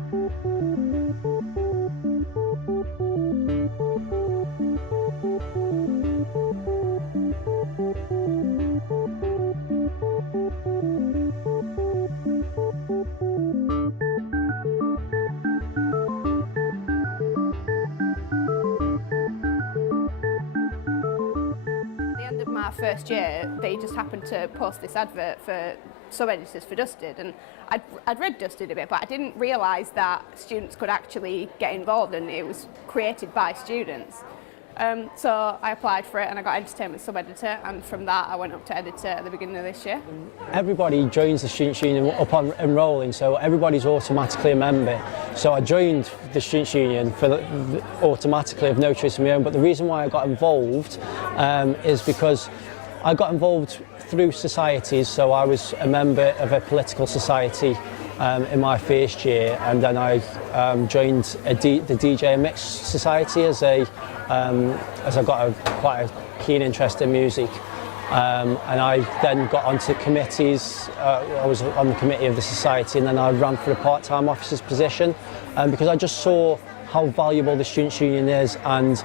My first year, they just happened to post this advert for sub-editors for Dusted, and I'd read Dusted a bit, but I didn't realise that students could actually get involved, and it was created by students. So I applied for it and I got entertainment sub-editor, and from that I went up to editor at the beginning of this year. Everybody joins the Students' Union upon enrolling, so everybody's automatically a member. So I joined the Students' Union automatically of no choice of my own, but the reason why I got involved is because I got involved through societies. So I was a member of a political society in my first year, and then I joined the DJ and Mix Society as I got quite a keen interest in music, and I then got onto committees. I was on the committee of the society, and then I ran for a part-time officer's position, because I just saw how valuable the Students' Union is, and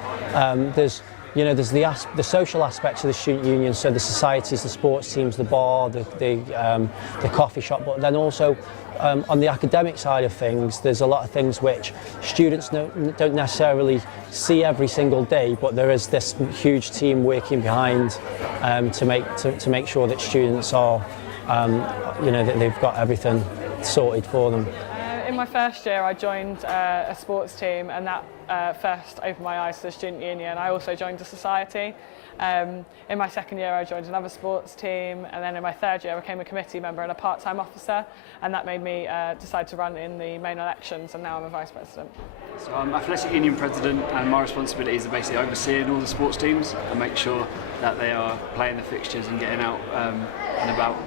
there's the social aspects of the student union, so the societies, the sports teams, the bar, the coffee shop, but then also on the academic side of things, there's a lot of things which students don't necessarily see every single day, but there is this huge team working behind to make sure that students are, that they've got everything sorted for them. In my first year, I joined a sports team, and that first opened my eyes to the student union. I also joined a society. In my second year, I joined another sports team, and then in my third year, I became a committee member and a part-time officer, and that made me decide to run in the main elections, and now I'm a vice president. So I'm athletic union president, and my responsibilities are basically overseeing all the sports teams and make sure that they are playing the fixtures and getting out and about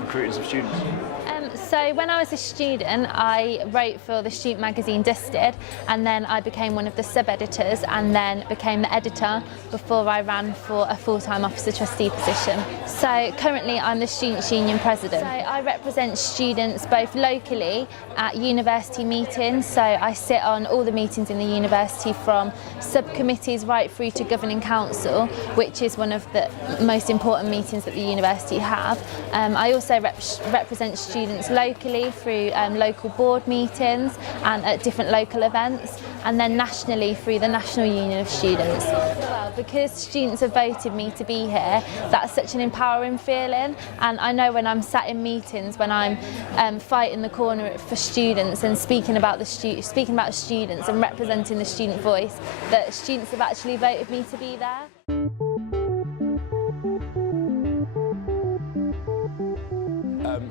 recruiting some students. So when I was a student, I wrote for the student magazine Dusted, and then I became one of the sub-editors and then became the editor before I ran for a full-time officer trustee position. So currently I'm the Students' Union president. So I represent students both locally at university meetings, so I sit on all the meetings in the university from subcommittees right through to governing council, which is one of the most important meetings that the university have. I also represent students locally through local board meetings and at different local events, and then nationally through the National Union of Students. Well, because students have voted me to be here, that's such an empowering feeling, and I know when I'm sat in meetings, when I'm fighting the corner for students and speaking about students and representing the student voice, that students have actually voted me to be there.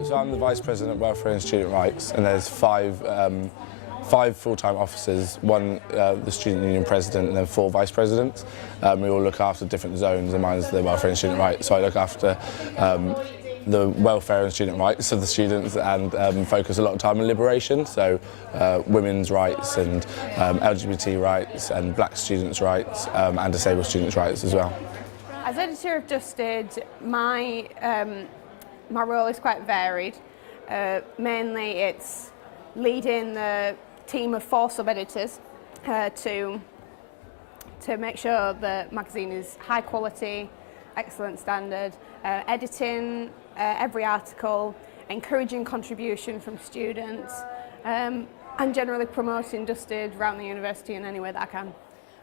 So I'm the Vice President of Welfare and Student Rights, and there's five full-time officers, one the Student Union President, and then 4 Vice Presidents. We all look after different zones, and mine's the Welfare and Student Rights. So I look after the welfare and student rights of the students, and focus a lot of time on liberation, so women's rights and LGBT rights and black students' rights and disabled students' rights as well. As editor of Dusted, my role is quite varied. Mainly it's leading the team of 4 sub-editors to make sure the magazine is high quality, excellent standard, editing every article, encouraging contribution from students, and generally promoting Dusted around the university in any way that I can.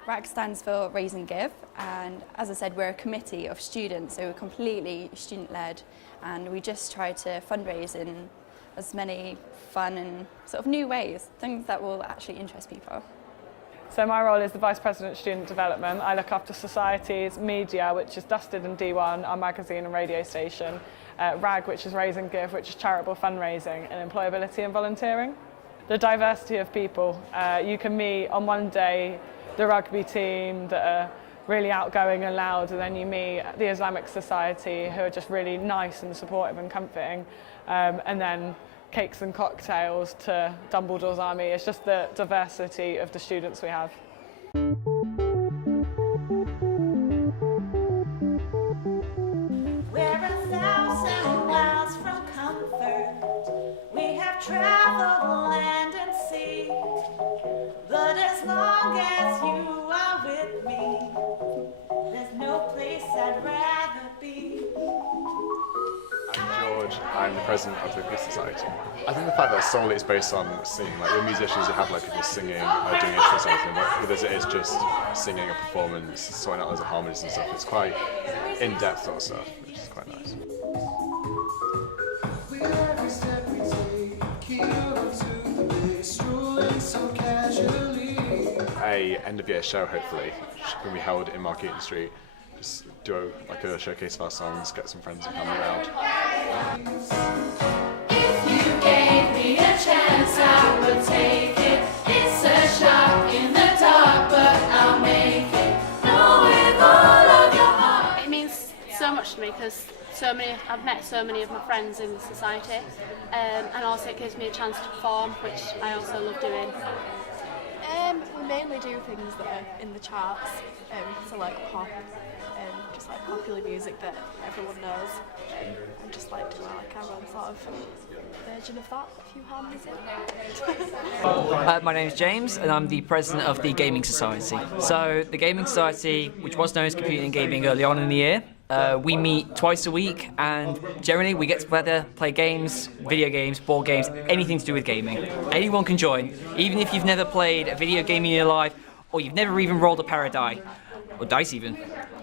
RAG stands for Raise and Give, and as I said, we're a committee of students, so we're completely student-led, and we just try to fundraise in as many fun and sort of new ways, things that will actually interest people. So my role is the Vice President of Student Development. I look after societies, media, which is Dusted and D1, our magazine and radio station, RAG, which is Raise and Give, which is charitable fundraising, and employability and volunteering. The diversity of people. You can meet on one day the rugby team that are really outgoing and loud, and then you meet the Islamic Society who are just really nice and supportive and comforting, and then cakes and cocktails to Dumbledore's Army. It's just the diversity of the students we have. We're 1,000 miles from comfort. We have traveled land and sea. long as you are with me, there's no place I'd rather be. I'm George, I'm the president of the Good Society. I think the fact that solely it's based on singing, like with musicians you have like people singing or doing instruments or anything, but with us it is just singing a performance, sorting out loads of harmonies and stuff. It's quite in-depth sort of stuff, which is quite nice. A end of year show hopefully, which can be held in Markeaton Street. Just do a showcase of our songs, get some friends and family around. If you gave me a chance, I would take it. It's a shot in the dark, but I'll make it. Know with all of your heart. It means so much to me because I've met so many of my friends in the society, and also it gives me a chance to perform, which I also love doing. We mainly do things that are in the charts, so like pop, just like popular music that everyone knows, and just like do our own sort of version of that, a few harmonies in. My name is James and I'm the president of the Gaming Society. So the Gaming Society, which was known as Computing and Gaming early on in the year, we meet twice a week and generally we get together, play games, video games, board games, anything to do with gaming. Anyone can join, even if you've never played a video game in your life or you've never even rolled a pair of die, or dice even.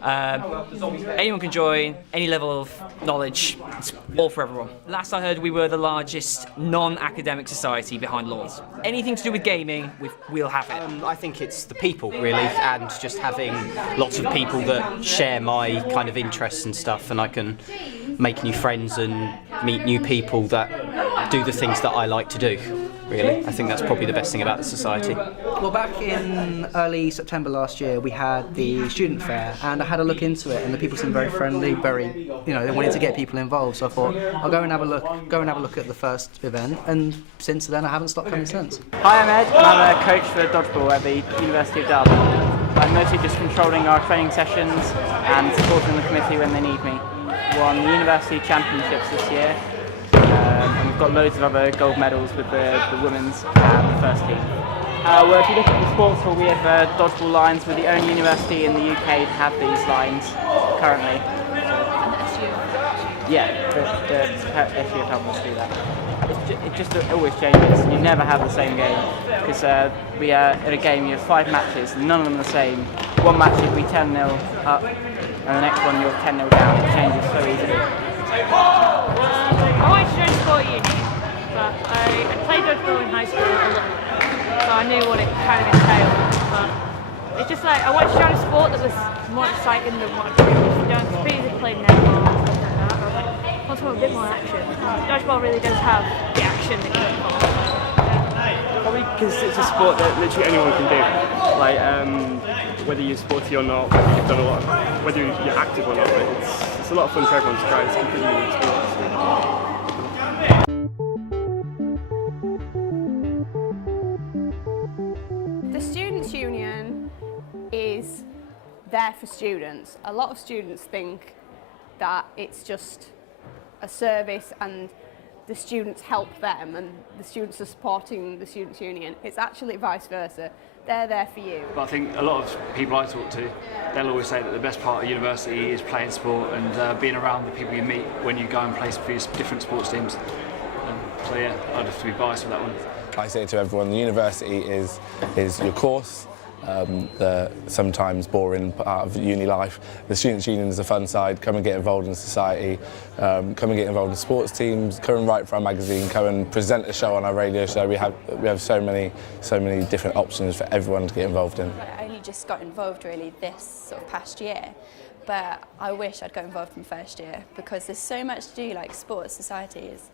Anyone can join, any level of knowledge, it's all for everyone. Last I heard we were the largest non-academic society behind laws. Anything to do with gaming, we'll have it. I think it's the people really, and just having lots of people that share my kind of interests and stuff, and I can make new friends and meet new people that do the things that I like to do, really. I think that's probably the best thing about the society. Well, back in early September last year, we had the student fair, and I had a look into it, and the people seemed very friendly, very, they wanted to get people involved. So I thought, I'll go and have a look at the first event, and since then I haven't stopped coming since. Hi, I'm Ed, and I'm a coach for dodgeball at the University of Derby. I'm mostly just controlling our training sessions and supporting the committee when they need me. We won the university championships this year, and we've got loads of other gold medals with the women's and the first team. Well, if you look at the sports hall, we have dodgeball lines. We're the only university in the UK to have these lines currently. And the SU? Yeah, the SU have helped us do that. It just always changes. You never have the same game because in a game you have 5 matches, none of them are the same. One match you'll be 10-0 up, and the next one you're 10-0 down. It changes so easily. I wanted to join sport uni, but I played dodgeball in high school a little bit, so I knew what it kind of entailed. But it's just like I wanted to join a sport that was more exciting than what I've previously done. Previously played netball and stuff like that. I was like, I want something a bit more action. Dodgeball really does have the action that football. Probably because it's a sport that literally anyone can do. Like whether you're sporty or not, whether you've done a lot, whether you're active or not, but it's a lot of fun for everyone to try. It's a completely new experience. The Students' Union is there for students. A lot of students think that it's just a service and the students help them and the students are supporting the Students' Union. It's actually vice versa. They're there for you. But I think a lot of people I talk to, they'll always say that the best part of university is playing sport and being around the people you meet when you go and play for these different sports teams. So yeah, I'd have to be biased with that one. I say to everyone, the university is your course, the sometimes boring part of uni life. The Students' Union is the fun side. Come and get involved in society, come and get involved in sports teams, come and write for our magazine, come and present a show on our radio show. We have so many different options for everyone to get involved in. I only just got involved really this sort of past year, but I wish I'd got involved from first year because there's so much to do, like sports society is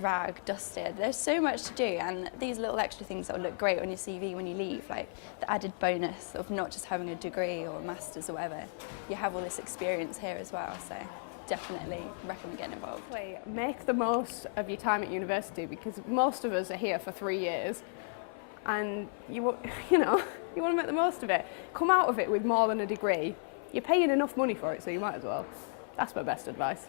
rag, dusted. There's so much to do, and these little extra things that will look great on your CV when you leave, like the added bonus of not just having a degree or a master's or whatever. You have all this experience here as well, so definitely recommend getting involved. Make the most of your time at university because most of us are here for 3 years, and you want to make the most of it. Come out of it with more than a degree. You're paying enough money for it, so you might as well. That's my best advice.